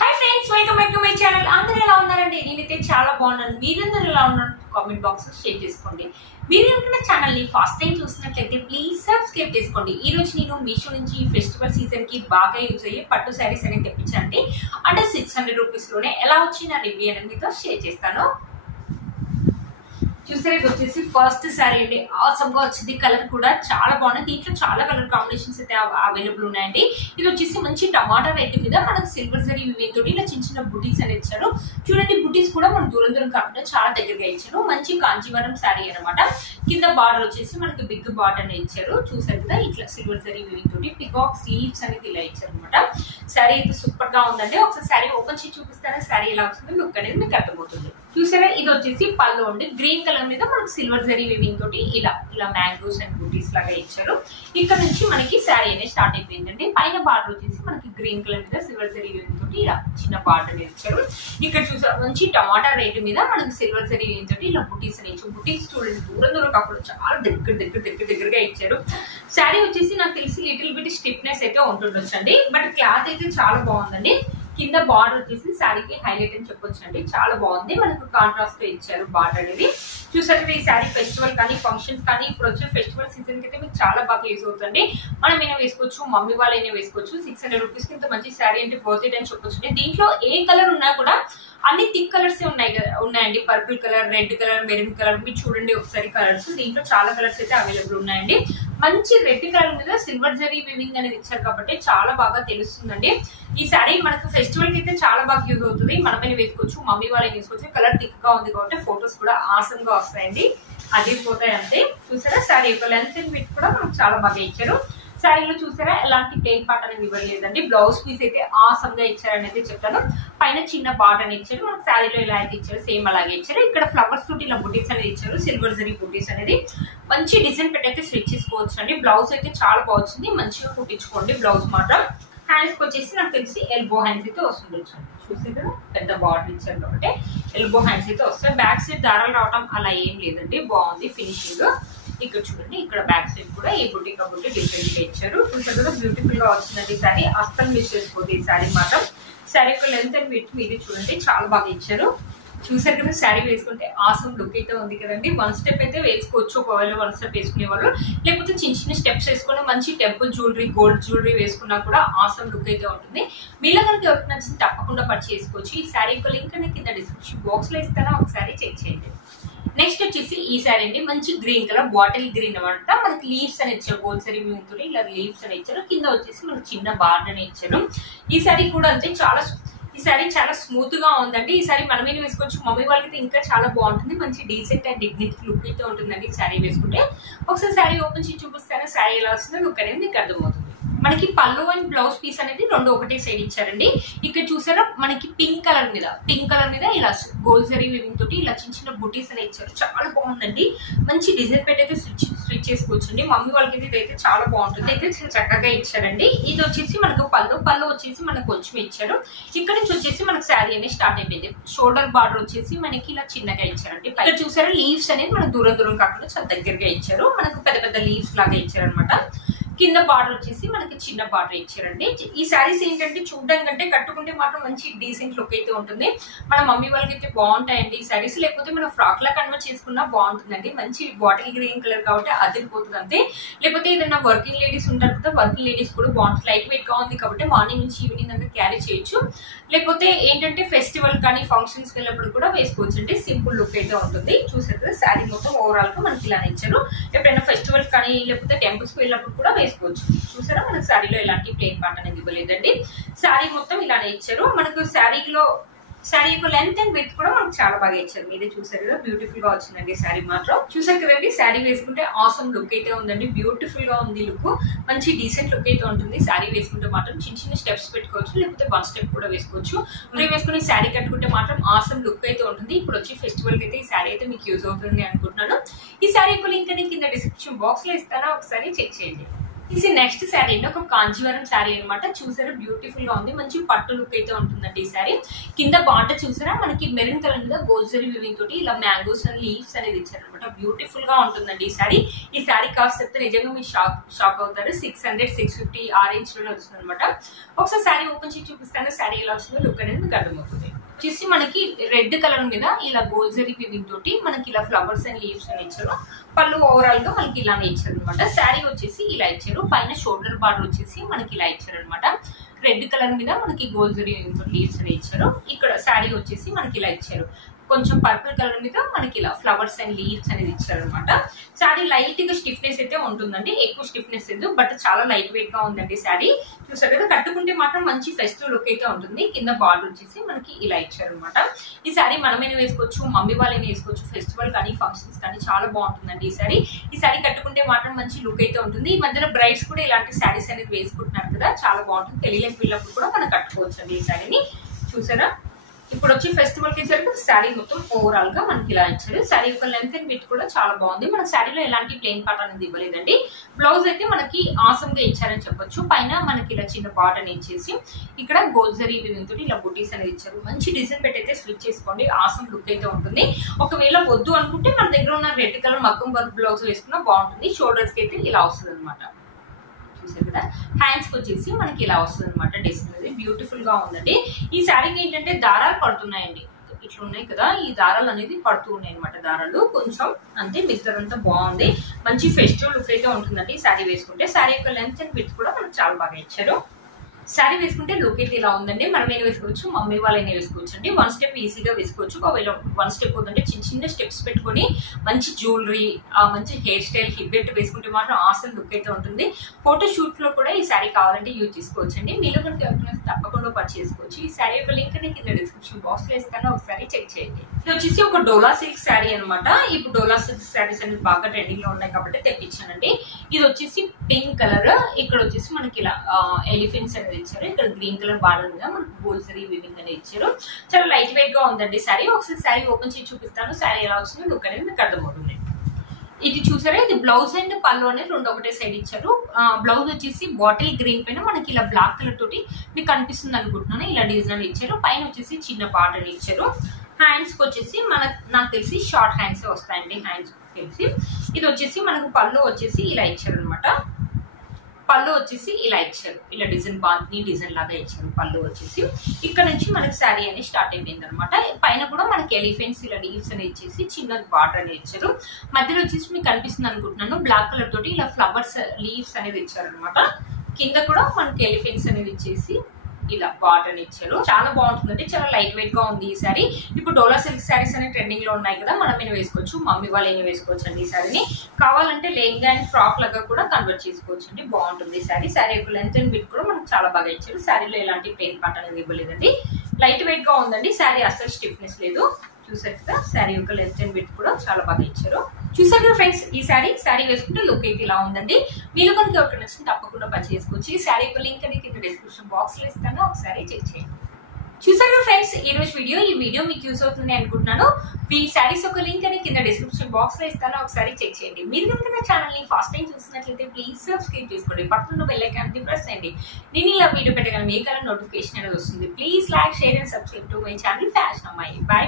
Hi friends, welcome back to my channel. అందరూ ఎలా ఉన్నారండి? నేనైతే చాలా బాగున్నాను. మీరందరూ ఎలా ఉన్నారు? కామెంట్ బాక్స్ లో షేర్ చేసుకోండి. మీరు కనుక ఛానల్ ని ఫస్ట్ టైం చూసినట్లయితే ప్లీజ్ సబ్స్క్రైబ్ చేసుకోండి. ఈ రోజు నేను మీషో నుంచి ఫెస్టివల్ సీజన్ కి బాగా యూజ్ అయ్యే పట్టు శారీస్ అనేది తెప్పించండి. అంటే 600 రూపీస్ లోనే ఎలా వచ్చిన రివ్యూ అనేది మీతో షేర్ చేస్తాను. చూసారు, ఇది వచ్చేసి ఫస్ట్ శారీ అండి. ఆసమ్ గా వచ్చింది. కలర్ కూడా చాలా బాగుంది. దీంట్లో చాలా కలర్ కాంబినేషన్స్ అయితే అవైలబుల్ ఉన్నాయండి. ఇది వచ్చేసి మంచి టమాటా రెడ్ మీద మనకు సిల్వర్ జరీ వివింగ్ తోటి ఇలా చిన్న చిన్న బుటీస్ అనేది ఇచ్చారు. చూడండి, బుటీస్ కూడా మనం దూరం దూరం కాకుండా చాలా దగ్గరగా ఇచ్చారు. మంచి కాంచీవరం శారీ అనమాట. కింద బార్డర్ వచ్చేసి మనకి బిగ్ బార్డర్ అనేది ఇచ్చారు. చూసారు కదా, ఇట్లా సిల్వర్ జరీ వివింగ్ తోటి పికాక్ స్లీవ్స్ అనేది ఇలా ఇచ్చారు అనమాట. శారీ అయితే సూపర్ గా ఉందండి. ఒకసారి శారీ ఓపెన్ చేసి చూపిస్తారా శారీ ఎలా వస్తుంది లుక్ అనేది మీకు అర్థమవుతుంది. చూసారా, ఇది వచ్చేసి పళ్ళు అండి. గ్రీన్ కలర్ మీద మనకు సిల్వర్ జరీ వీవింగ్ తోటి ఇలా ఇలా మ్యాంగోస్ అండ్ బూటీస్ లాగా ఇచ్చారు. ఇక్కడ నుంచి మనకి శారీ అనేది స్టార్ట్ అయిపోయిందండి. పైన బార్డర్ వచ్చేసి మనకి గ్రీన్ కలర్ మీద సిల్వర్ జరీ వీవింగ్ తోటి ఇలా చిన్న బార్డర్ అనేది ఇచ్చారు. ఇక్కడ చూసారు, మంచి టమాటా రేట్ మీద మనకి సిల్వర్ జరీ వీవింగ్ తోటి ఇలా బూటీస్ అని ఇచ్చారు. బూటీస్ చూడండి, దూరం దూరం కాకుండా చాలా దగ్గరగా ఇచ్చారు. శారీ వచ్చేసి నాకు తెలిసి లిటిల్ బిట్ స్టిఫ్నెస్ అయితే ఉంటుండొచ్చు అండి, బట్ క్లాత్ అయితే చాలా బాగుందండి. కింద బార్డర్ వచ్చేసి శారీకి హైలైట్ అని చెప్పొచ్చు అండి. చాలా బాగుంది. మనకు కాంట్రాస్ట్ తో ఇచ్చారు బార్డర్ అనేది. చూసారు, ఈ శారీ ఫెస్టివల్ కానీ ఫంక్షన్స్ కానీ ఇప్పుడు వచ్చే ఫెస్టివల్ సీజన్ కి అయితే మీకు చాలా బాగా యూజ్ అవుతుంది. మనం అయినా వేసుకోవచ్చు, మమ్మీ వాళ్ళైనా వేసుకోవచ్చు. 600 రూపీస్ కి ఇంత మంచి శారీ అంటే వర్త్ ఇట్ అని చెప్పొచ్చు. దీంట్లో ఏ కలర్ ఉన్నా కూడా అన్ని థిక్ కలర్స్ ఉన్నాయండి. Purple colour, red colour, maroon colour. మీరు చూడండి ఒకసారి కలర్స్. దీంట్లో చాలా కలర్స్ అయితే అవైలబుల్ ఉన్నాయండి. మంచి రెడ్ కలర్ మీద సిల్వర్ జరీ వివింగ్ అనేది ఇచ్చారు కాబట్టి చాలా బాగా తెలుస్తుందండి. ఈ శారీ మనకు ఫెస్టివల్ కి అయితే చాలా బాగా యూజ్ అవుతుంది. మనమైనా వేసుకోవచ్చు, మమ్మీ వాళ్ళని వేసుకోవచ్చు. కలర్ థిక్ గా ఉంది కాబట్టి ఫొటోస్ కూడా ఆసమ్ గా వస్తాయండి. అది పోతాయి అంతే. చూసారా, శారీ యొక్క లెంత్ అండ్ విడ్త్ కూడా మనకు చాలా బాగా ఇచ్చారు. శారీలో చూసారా, ఎలాంటి ప్లెయిన్ పార్ట్ అనేది ఇవ్వలేదండి. బ్లౌజ్ పీస్ అయితే ఆసమ్ గా ఇచ్చారనేది చెప్తాను. పైన చిన్న బార్డర్ అని ఇచ్చారు. మనకు శారీలో ఎలా అయితే ఇచ్చారు సేమ్ అలాగే ఇచ్చారు. ఇక్కడ ఫ్లవర్స్ తోటి ఇలా బుటీస్ అనేది ఇచ్చారు. సిల్వర్ జరీ బుటీస్ అనేది మంచి డిజైన్ పెట్టి అయితే స్టిచ్ చేసుకోవచ్చు అండి. బ్లౌజ్ అయితే చాలా బాగుంది. మంచిగా కుట్టించుకోండి. బ్లౌజ్ మాత్రం హ్యాండ్స్ కి వచ్చేసి నాకు తెలిసి ఎల్బో హ్యాండ్స్ అయితే వస్తుంది. చూసే కదా, పెద్ద బార్డర్ ఇచ్చారు కాబట్టి ఎల్బో హ్యాండ్స్ అయితే వస్తాయి. బ్యాక్ సైడ్ దారాలు రావడం అలా ఏం లేదండి, బాగుంది ఫినిషింగ్. ఇక్కడ చూడండి, ఇక్కడ బ్యాక్ సైడ్ కూడా ఈ బుట్టి కాబట్టి డిఫరెంట్ గా ఇచ్చారు. చూసారు కదా, బ్యూటిఫుల్ గా వచ్చిందండి శారీ. అస్సలు మిస్ చేసుకోండి ఈ శారీ మాత్రం. శారీ యొక్క లెంత్ అండ్ విడ్త్ మీది చూడండి, చాలా బాగా ఇచ్చారు. చూసారు కదా, శారీ వేసుకుంటే ఆసమ్ లుక్ అయితే ఉంది కదండి. వన్ స్టెప్ అయితే వేసుకోవచ్చు ఒకవేళ వన్ స్టెప్ వేసుకునే వాళ్ళు, లేకపోతే చిన్న చిన్న స్టెప్స్ వేసుకొని మంచి టెంపుల్ జ్యువెలరీ, గోల్డ్ జ్యువెలరీ వేసుకున్నా కూడా ఆసమ్ లుక్ అయితే ఉంటుంది. మీలో కనుక ఎవరికి నచ్చింది తప్పకుండా పర్చేస్ చేసుకోవచ్చు. ఈ శారీ యొక్క లింక్ అనేది కింద డిస్క్రిప్షన్ బాక్స్ లో ఇస్తారా, ఒకసారి చెక్ చేయండి. నెక్స్ట్ వచ్చేసి ఈ శారీ అండి. మంచి గ్రీన్ కలర్, బాటిల్ గ్రీన్ అనమాట. మనకి లీవ్స్ అని ఇచ్చారు. గోల్డ్ సరీ తోటి ఇలా లీవ్స్ అని ఇచ్చారు. కింద వచ్చేసి మనకి చిన్న బార్డర్ అని ఇచ్చారు. ఈ శారీ కూడా అంతే, ఈ శారీ చాలా స్మూత్ గా ఉందండి. ఈ శారీ మనమే వేసుకోవచ్చు, మమ్మీ వాళ్ళకి ఇంకా చాలా బాగుంటుంది. మంచి డీసెంట్ అండ్ డిగ్నిటీ లుక్ అయితే ఉంటుందండి ఈ శారీ వేసుకుంటే. ఒకసారి శారీ ఓపెన్ చేసి చూపిస్తాను శారీ ఎలా వస్తుందో లుక్ అనేది మీకు అర్థమవుతుంది. మనకి పళ్ళు అండ్ బ్లౌజ్ పీస్ అనేది రెండు ఒకటే సైడ్ ఇచ్చారండి. ఇక్కడ చూసారా, మనకి పింక్ కలర్ మీద ఇలా గోల్డ్ జరీ వీవింగ్ తోటి ఇలా చిన్న చిన్న బుటీస్ అనేది ఇచ్చారు. చాలా బాగుందండి. మంచి డిజైన్ పెట్టి అయితే స్టిచ్ చేసుకోవచ్చు అండి. మమ్మీ వాళ్ళకి ఇదైతే చాలా బాగుంటుంది. అయితే చక్కగా ఇచ్చారండి. ఇది వచ్చేసి మనకు పళ్ళు వచ్చేసి మనకు కొంచెం ఇచ్చారు. ఇక్కడ నుంచి వచ్చేసి మనకు శారీ అనేది స్టార్ట్ అయిపోయింది. షోల్డర్ బార్డర్ వచ్చేసి మనకి ఇలా చిన్నగా ఇచ్చారండి. ఇక్కడ చూసారా, లీవ్స్ అనేది మనకు దూరం కాకుండా చాలా దగ్గరగా ఇచ్చారు. మనకు పెద్ద లీవ్స్ లాగా ఇచ్చారు అనమాట. కింద బార్డర్ వచ్చేసి మనకి చిన్న బార్డర్ ఇచ్చారండి. ఈ శారీస్ ఏంటంటే చూడడం కంటే కట్టుకుంటే మాత్రం మంచి డీసెంట్ లుక్ అయితే ఉంటుంది. మన మమ్మీ వాళ్ళకి అయితే బాగుంటాయండి ఈ శారీస్. లేకపోతే మనం ఫ్రాక్ లా కన్వర్ట్ చేసుకున్నా బాగుంటుందండి. మంచి బాటిల్ గ్రీన్ కలర్ కాబట్టి అదిరిపోతుంది అంతే. లేకపోతే ఏదైనా వర్కింగ్ లేడీస్ ఉంటారు కదా, వర్కింగ్ లేడీస్ కూడా బాగుంటుంది. లైట్ వెయిట్ గా ఉంది కాబట్టి మార్నింగ్ నుంచి ఈవినింగ్ అంతా క్యారీ చేయొచ్చు. లేకపోతే ఏంటంటే ఫెస్టివల్ కానీ ఫంక్షన్స్ వెళ్ళినప్పుడు కూడా వేసుకోవచ్చు అంటే సింపుల్ లుక్ అయితే ఉంటుంది. చూసారు కదా, శారీ మొత్తం ఓవరాల్ గా మనకి ఇలా ఇచ్చారు. ఎప్పుడైనా ఫెస్టివల్ కానీ లేకపోతే టెంపుల్స్ కి వెళ్ళినప్పుడు కూడా వేసుకోవచ్చు. చూసారా, మనకు శారీలో ఎలాంటి ప్లెయిన్ పార్ట్ అనేది ఇవ్వలేదండి. శారీ మొత్తం ఇలానే ఇచ్చారు. మనకు శారీ యొక్క లెంత్ అండ్ విడ్త్ కూడా మనకు చాలా బాగా ఇచ్చారు. మీరే చూసారు కదా, బ్యూటిఫుల్ గా వచ్చిందండి శారీ మాత్రం. చూసారు కదండి, శారీ వేసుకుంటే ఆసమ్ లుక్ అయితే ఉందండి. బ్యూటిఫుల్ గా ఉంది లుక్. మంచి డీసెంట్ లుక్ అయితే ఉంటుంది. శారీ వేసుకుంటే మాత్రం చిన్న స్టెప్స్ పెట్టుకోవచ్చు, లేకపోతే వన్ స్టెప్ కూడా వేసుకోవచ్చు. మీరు వేసుకుని శారీ కట్టుకుంటే మాత్రం ఆసమ్ లుక్ అయితే ఉంటుంది. ఇప్పుడు వచ్చి ఫెస్టివల్ కి అయితే ఈ శారీ అయితే మీకు యూజ్ అవుతుంది అనుకుంటున్నాను. ఈ శారీ యొక్క లింక్ అనేది కింద డిస్క్రిప్షన్ బాక్స్ లో ఇస్తాను, ఒకసారి చెక్ చేయండి. ఇది నెక్స్ట్ శారీ అండి, ఒక కాంచీవరం శారీ అనమాట. చూసారా బ్యూటిఫుల్ గా ఉంది, మంచి పట్టు లుక్ అయితే ఉంటుందండి ఈ శారీ. కింద బార్డర్ చూసారా మనకి మెరూన్ కలర్ మీద గోల్డ్ జరీ వీవింగ్ తోటి ఇలా మ్యాంగోస్ అండ్ లీవ్స్ అనేది ఇచ్చారనమాట. బ్యూటిఫుల్ గా ఉంటుందండి ఈ శారీ. ఈ శారీ కాస్ట్ చెప్తే నిజంగా మీరు షాక్ అవుతారు. 600 650 ఆ రేంజ్ లోనే వస్తుంది అనమాట. ఒకసారి శారీ ఓపెన్ చేసి చూపిస్తాను, శారీ ఎలా వస్తుందో లుక్ అనేది మీకు అర్థమవుతుంది. వచ్చేసి మనకి రెడ్ కలర్ మీద ఇలా గోల్డ్ జరీ వీవింగ్ తోటి మనకి ఇలా ఫ్లవర్స్ అండ్ లీవ్స్ అని ఇచ్చారు. పళ్ళు ఓవరాల్ గా మనకి ఇలానే ఇచ్చారు అనమాట. శారీ వచ్చేసి ఇలా ఇచ్చారు, పైన షోల్డర్ బార్డర్ వచ్చేసి మనకి ఇలా ఇచ్చారు అనమాట. రెడ్ కలర్ మీద మనకి గోల్డ్ జరీ లీవ్స్ అని ఇచ్చారు. ఇక్కడ శారీ వచ్చేసి మనకి ఇలా ఇచ్చారు. కొంచెం పర్పుల్ కలర్ మీద మనకి ఇలా ఫ్లవర్స్ అండ్ లీవ్స్ అనేది ఇచ్చారు అనమాట. శారీ లైట్ గా స్టిఫ్నెస్ అయితే ఉంటుందండి, ఎక్కువ స్టిఫ్నెస్ లేదు, బట్ చాలా లైట్ వెయిట్ గా ఉందండి శారీ. చూసారు కదా, కట్టుకుంటే మాత్రం మంచి ఫెస్టివ్ లుక్ అయితే ఉంటుంది. కింద బార్డర్ వచ్చేసి మనకి ఇలా ఇచ్చారు అనమాట. ఈ శారీ మనమైనా వేసుకోవచ్చు, మమ్మీ వాళ్ళైనా వేసుకోవచ్చు, ఫెస్టివల్ కానీ ఫంక్షన్స్ కానీ చాలా బాగుంటుందండి ఈ శారీ. ఈ శారీ కట్టుకుంటే మాత్రం మంచి లుక్ అయితే ఉంటుంది. ఈ మధ్యన బ్రైడ్స్ కూడా ఇలాంటి శారీస్ అనేది వేసుకుంటున్నారు కదా, చాలా బాగుంటుంది. పెళ్లిళ్ళకి పిల్లప్పుడు కూడా మనం కట్టుకోవచ్చు అండి ఈ శారీని. చూసారా, ఇప్పుడు వచ్చి ఫెస్టివల్ కి సరికి శారీ మొత్తం ఓవరాల్ గా మనకి ఇలా ఇచ్చారు. శారీ యొక్క లెంత్ అండ్ విడ్త్ కూడా చాలా బాగుంది. మన శారీలో ఎలాంటి ప్లెయిన్ పార్ట్ అనేది ఇవ్వలేదండి. బ్లౌజ్ అయితే మనకి ఆసమ్ గా ఇచ్చారని చెప్పొచ్చు. పైన మనకి ఇలా చిన్న బార్డర్ ఇచ్చేసి ఇక్కడ గోల్డ్ జరీ వీవింగ్ తోటి ఇలా బుటీస్ అనేది ఇచ్చారు. మంచి డిజైన్ పెట్టి అయితే స్టిచ్ చేసుకోండి, ఆసమ్ లుక్ అయితే ఉంటుంది. ఒకవేళ వద్దు అనుకుంటే మన దగ్గర ఉన్న రెడ్ కలర్ మగ్గం వర్క్ బ్లౌజ్ వేసుకున్నా బాగుంటుంది. షోల్డర్స్ కి అయితే ఇలా వస్తుంది అనమాట. చూసారు కదా, హ్యాండ్స్ కి వచ్చేసి మనకి ఇలా వస్తుంది అనమాట. డిజైన్ అనేది బ్యూటిఫుల్ గా ఉందండి. ఈ శారీకి ఏంటంటే దారాలు పడుతున్నాయండి, ఇట్లా ఉన్నాయి కదా, ఈ దారాలు అనేది పడుతూ ఉన్నాయి అనమాట. దారాలు కొంచెం అంతే, మిగతాదంతా బాగుంది. మంచి ఫెస్టివల్ లుక్ అయితే ఉంటుందండి ఈ శారీ వేసుకుంటే. శారీ యొక్క లెంత్ అండ్ విడ్త్ కూడా మనకు చాలా బాగా ఇచ్చారు. శారీ వేసుకుంటే లుక్ అయితే ఇలా ఉందండి. మనం ఏం వేసుకోవచ్చు, మమ్మీ వాళ్ళైనా వేసుకోవచ్చు అండి. వన్ స్టెప్ ఈజీగా వేసుకోవచ్చు. ఒకవేళ వన్ స్టెప్ వద్దంటే చిన్న చిన్న స్టెప్స్ పెట్టుకొని మంచి జ్యువెలరీ, మంచి హెయిర్ స్టైల్, హిబ్బెట్ వేసుకుంటే మాత్రం ఆసమ్ లుక్ అయితే ఉంటుంది. ఫోటో షూట్ లో కూడా ఈ శారీ కావాలంటే యూజ్ చేసుకోవచ్చు అండి. మీలో కనుక ఎవరికైనా తప్పకుండా పర్చేస్ చేసుకోవచ్చు. ఈ శారీ యొక్క లింక్ ని కింద డిస్క్రిప్షన్ బాక్స్ లో ఇస్తాను, ఒకసారి చెక్ చేయండి. ఇది వచ్చేసి ఒక డోలా సిల్క్ శారీ అనమాట. ఇప్పుడు డోలా సిల్క్ శారీస్ అనేది బాగా ట్రెండింగ్ లో ఉన్నాయి కాబట్టి తెప్పించానండి. ఇది వచ్చేసి పింక్ కలర్, ఇక్కడ వచ్చేసి మనకి ఇలా ఎలిఫెంట్స్ అనేది ఇచ్చారు. ఇక్కడ గ్రీన్ కలర్ బార్డర్ మీద మనకి గోల్డ్ జరీ వీవింగ్ అనేది ఇచ్చారు. చాలా లైట్ వెయిట్ గా ఉందండి శారీ. ఒకసారి శారీ ఓపెన్ చేసి చూపిస్తాను, శారీ ఎలా వచ్చిందో లుక్ అనేది మీకు అర్థమవుతుంది. ఇది చూసారా, ఇది బ్లౌజ్ అండ్ పళ్ళు అనేది రెండు ఒకటే సైడ్ ఇచ్చారు. బ్లౌజ్ వచ్చేసి బాటిల్ గ్రీన్ పైన మనకి ఇలా బ్లాక్ కలర్ తోటి మీకు కనిపిస్తుంది అనుకుంటున్నాను, ఇలా డిజైన్ ఇచ్చారు. పైన వచ్చేసి చిన్న బార్డర్ ఇచ్చారు. హ్యాండ్స్ కి వచ్చేసి నాకు తెలిసి షార్ట్ హ్యాండ్స్ వస్తాయండి. హ్యాండ్స్ తెలిసి ఇది వచ్చేసి మనకు పళ్ళు వచ్చేసి ఇలా ఇచ్చారు అనమాట. పళ్ళు వచ్చేసి ఇలా ఇచ్చారు, ఇలా డిజైన్ బాంతిని డిజైన్ లాగా ఇచ్చారు. పళ్ళు వచ్చేసి ఇక్కడ నుంచి మనకి శారీ అనేది స్టార్ట్ అయిపోయింది అనమాట. పైన కూడా మనకి ఎలిఫెంట్స్ ఇలా లీవ్స్ అనేది ఇచ్చేసి చిన్న బార్డర్ అనేది ఇచ్చారు. మధ్యలో వచ్చేసి మీకు కనిపిస్తుంది అనుకుంటున్నాను, బ్లాక్ కలర్ తోటి ఇలా ఫ్లవర్స్ లీవ్స్ అనేది ఇచ్చారు అనమాట. కింద కూడా మనకి ఎలిఫెంట్స్ అనేది ఇచ్చేసి ఇలా బార్డర్ ఇచ్చారు. చాలా బాగుంటుందండి, చాలా లైట్ వెయిట్ గా ఉంది ఈ శారీ. ఇప్పుడు డోలా సిల్క్ శారీస్ అనేది ట్రెండింగ్ లో ఉన్నాయి కదా, మనం ఏమైనా వేసుకోవచ్చు, మమ్మీ వాళ్ళు ఏమైనా వేసుకోవచ్చు అండి. ఈ శారీని కావాలంటే లెహంగా అండ్ ఫ్రాక్ లాగా కూడా కన్వర్ట్ చేసుకోవచ్చు అండి, బాగుంటుంది ఈ శారీ. శారీ యొక్క లెంత్ అండ్ విడ్త్ కూడా మనకు చాలా బాగా ఇచ్చారు. శారీలో ఎలాంటి ప్లెయిన్ పార్ట్ అనేది ఇవ్వలేదండి, లైట్ వెయిట్ గా ఉందండి. శారీ అసలు స్టిఫ్నెస్ లేదు. చూసారు కదా, శారీ యొక్క లెంత్ అండ్ విడ్త్ కూడా చాలా బాగా ఇచ్చారు. చూసారు కదా ఫ్రెండ్స్, ఈ శారీ వేసుకుంటే లుక్ అయితే ఇలా ఉందండి. మీరు కనుక ఎవరికి నచ్చింది తప్పకుండా పర్చేస్ చేసుకోవచ్చు. ఈ శారీ యొక్క లింక్ అనేది కింద డిస్క్రిప్షన్ బాక్స్ లో ఇస్తాను, ఒకసారి చెక్ చేయండి. చూసారు ఫ్రెండ్స్, ఈ రోజు ఈ వీడియో మీకు యూస్ అవుతుంది అనుకుంటున్నాను. ఈ శారీస్ యొక్క లింక్ అనేది కింద డిస్క్రిప్షన్ బాక్స్ లో ఇస్తాను, ఒకసారి చెక్ చేయండి. మీరు కనుక నా ఛానల్ ని ఫస్ట్ టైం చూసినట్లయితే ప్లీజ్ సబ్స్క్రైబ్ చేసుకోండి, పక్కన బెల్ ఐకాన్ ని ప్రెస్ చేయండి. నేను ఇలా వీడియో పెట్టగానే మీకు నోటిఫికేషన్ అనేది వస్తుంది. Please like, share and subscribe to my channel fashion అమ్మాయి. బై.